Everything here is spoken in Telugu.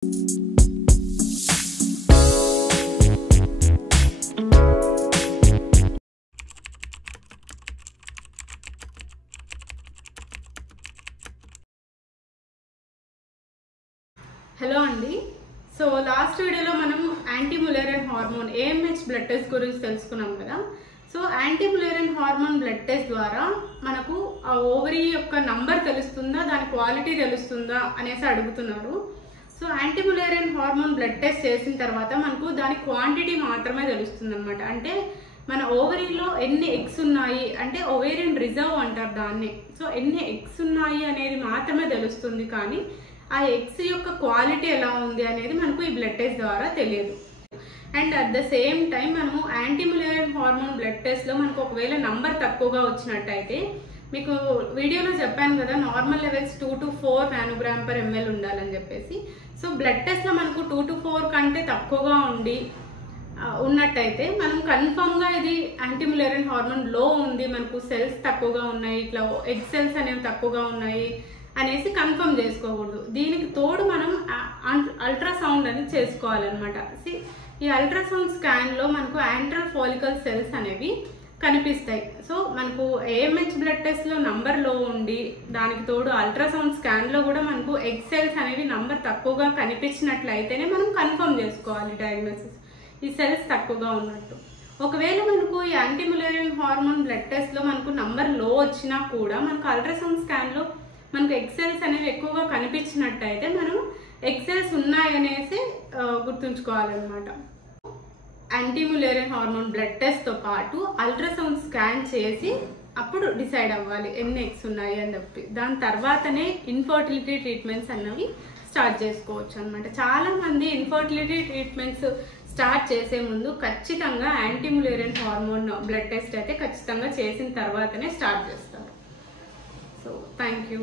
హలో అండి. సో లాస్ట్ వీడియోలో మనం anti Mullerian hormone AMH blood test గురించి తెలుసుకున్నాం కదా. So anti Mullerian hormone blood test ద్వారా మనకు ఆ ఓవరీ యొక్క నంబర్ తెలుస్తుందా, దాని క్వాలిటీ తెలుస్తుందా అనేసి అడుగుతున్నారు. So anti Mullerian hormone blood test చేసిన తర్వాత మనకు దాని క్వాంటిటీ మాత్రమే తెలుస్తుంది అనమాట. అంటే మన ఓవరీలో ఎన్ని ఎగ్స్ ఉన్నాయి, అంటే ఓవేరియన్ రిజర్వ్ అంటారు దాన్ని. సో ఎన్ని ఎగ్స్ ఉన్నాయి అనేది మాత్రమే తెలుస్తుంది, కానీ ఆ ఎగ్స్ యొక్క క్వాలిటీ ఎలా ఉంది అనేది మనకు ఈ బ్లడ్ టెస్ట్ ద్వారా తెలియదు. And at the same time మనము యాంటీ ములేరియన్ హార్మోన్ బ్లడ్ టెస్ట్లో మనకు ఒకవేళ నంబర్ తక్కువగా వచ్చినట్టయితే, మీకు వీడియోలో చెప్పాను కదా నార్మల్ లెవెల్స్ 2 to 4 నానోగ్రామ్/ml ఉండాలని చెప్పేసి. సో బ్లడ్ టెస్ట్లో మనకు 2 to 4 కంటే తక్కువగా ఉన్నట్టయితే మనం కన్ఫర్మ్గా ఇది యాంటీ ములేరియన్ హార్మోన్ లో ఉంది, మనకు సెల్స్ తక్కువగా ఉన్నాయి, ఇట్లా ఎగ్ సెల్స్ అనేవి తక్కువగా ఉన్నాయి అనేసి కన్ఫర్మ్ చేసుకోకూడదు. దీనికి తోడు మనం అల్ట్రాసౌండ్ అనేది చేసుకోవాలన్నమాట. ఈ అల్ట్రాసౌండ్ స్కాన్లో మనకు యాంట్రల్ ఫాలికల్ సెల్స్ అనేవి కనిపిస్తాయి. సో మనకు AMH బ్లడ్ టెస్ట్లో నంబర్ లో ఉండి దానికి తోడు అల్ట్రాసౌండ్ స్కాన్లో కూడా మనకు ఎగ్ సెల్స్ అనేవి నంబర్ తక్కువగా కనిపించినట్లయితేనే మనం కన్ఫర్మ్ చేసుకోవాలి డయాగ్నోసిస్, ఈ సెల్స్ తక్కువగా ఉన్నట్టు. ఒకవేళ మనకు ఈ యాంటీ ములేరియన్ హార్మోన్ బ్లడ్ టెస్ట్లో మనకు నంబర్ లో వచ్చినా కూడా మనకు అల్ట్రాసౌండ్ స్కాన్లో మనకు ఎగ్ సెల్స్ అనేవి ఎక్కువగా కనిపించినట్టయితే మనం ఎగ్ సెల్స్ ఉన్నాయనేసి గుర్తుంచుకోవాలన్నమాట. యాంటీ ములేరియన్ హార్మోన్ బ్లడ్ టెస్ట్తో పాటు అల్ట్రాసౌండ్ స్కాన్ చేసి అప్పుడు డిసైడ్ అవ్వాలి ఎన్ని ఎగ్స్ ఉన్నాయి అని చెప్పి. దాని తర్వాతనే ఇన్ఫర్టిలిటీ ట్రీట్మెంట్స్ అన్నవి స్టార్ట్ చేసుకోవచ్చు అనమాట. చాలా మంది ఇన్ఫర్టిలిటీ ట్రీట్మెంట్స్ స్టార్ట్ చేసే ముందు ఖచ్చితంగా anti Mullerian hormone blood test అయితే ఖచ్చితంగా చేసిన తర్వాతనే స్టార్ట్ చేస్తారు. So thank you.